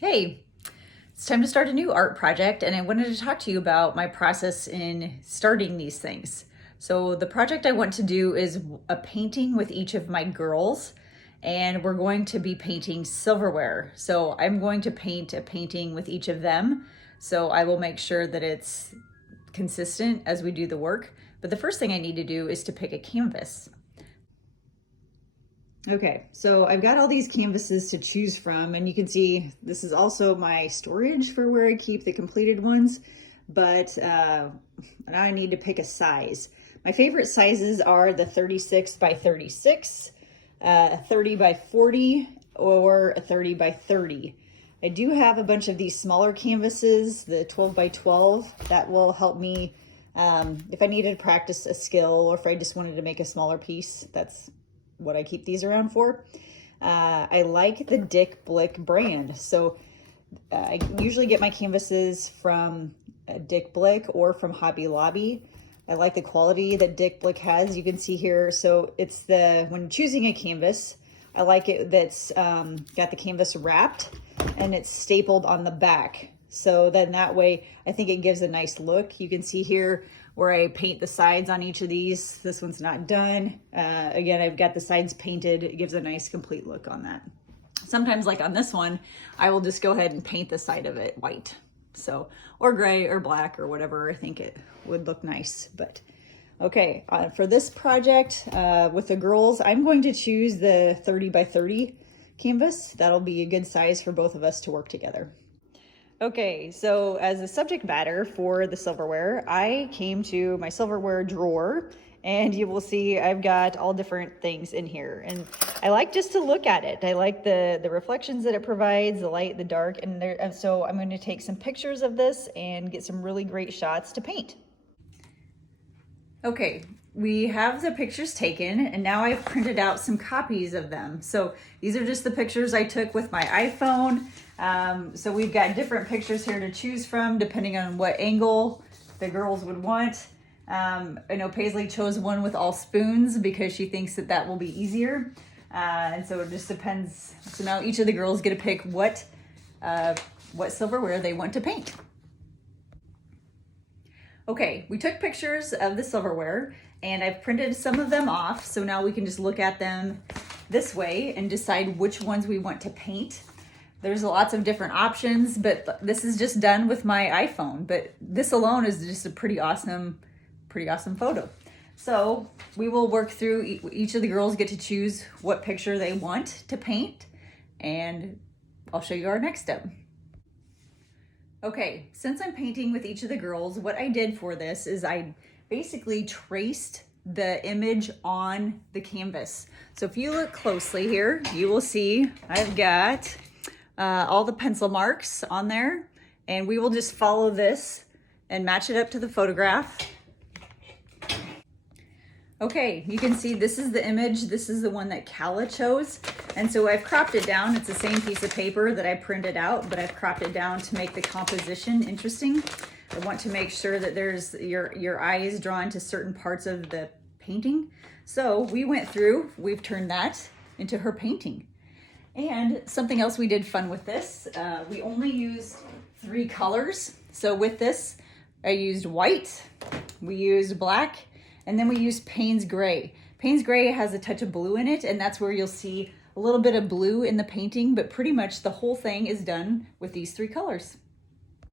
Hey, it's time to start a new art project, and I wanted to talk to you about my process in starting these things. So the project I want to do is a painting with each of my girls, and we're going to be painting silverware. So I'm going to paint a painting with each of them. So I will make sure that it's consistent as we do the work. But the first thing I need to do is to pick a canvas. Okay, so I've got all these canvases to choose from, and you can see this is also my storage for where I keep the completed ones, but now I need to pick a size. My favorite sizes are the 36 by 36, 30 by 40, or a 30 by 30. I do have a bunch of these smaller canvases, the 12 by 12, that will help me if I needed to practice a skill or if I just wanted to make a smaller piece. That's what I keep these around for. I like the Dick Blick brand. So I usually get my canvases from Dick Blick or from Hobby Lobby. I like the quality that Dick Blick has. You can see here. So it's when choosing a canvas, I like it that's got the canvas wrapped and it's stapled on the back. So then that way, I think it gives a nice look. You can see here where I paint the sides on each of these. This one's not done. Again, I've got the sides painted. It gives a nice complete look on that. Sometimes like on this one, I will just go ahead and paint the side of it white. So, or gray or black or whatever I think it would look nice. But okay, for this project with the girls, I'm going to choose the 30 by 30 canvas. That'll be a good size for both of us to work together. Okay, so as a subject matter for the silverware, I came to my silverware drawer, and you will see I've got all different things in here. And I like just to look at it. I like the reflections that it provides, the light, the dark, and so I'm going to take some pictures of this and get some really great shots to paint. Okay, we have the pictures taken, and now I've printed out some copies of them. So these are just the pictures I took with my iPhone. So we've got different pictures here to choose from depending on what angle the girls would want. I know Paisley chose one with all spoons because she thinks that will be easier. And so it just depends. So now each of the girls get to pick what silverware they want to paint. Okay, we took pictures of the silverware and I've printed some of them off. So now we can just look at them this way and decide which ones we want to paint. There's lots of different options, but this is just done with my iPhone. But this alone is just a pretty awesome photo. So we will work through, each of the girls get to choose what picture they want to paint, and I'll show you our next step. Okay, since I'm painting with each of the girls, what I did for this is I basically traced the image on the canvas. So if you look closely here, you will see I've got all the pencil marks on there, and we will just follow this and match it up to the photograph. Okay, you can see this is the image. This is the one that Kala chose. And so I've cropped it down. It's the same piece of paper that I printed out, but I've cropped it down to make the composition interesting. I want to make sure that there's your eye is drawn to certain parts of the painting. So we went through, we've turned that into her painting. And something else we did fun with this, we only used 3 colors. So with this, I used white, we used black, and then we used Payne's Gray. Payne's Gray has a touch of blue in it, and that's where you'll see a little bit of blue in the painting, but pretty much the whole thing is done with these 3 colors.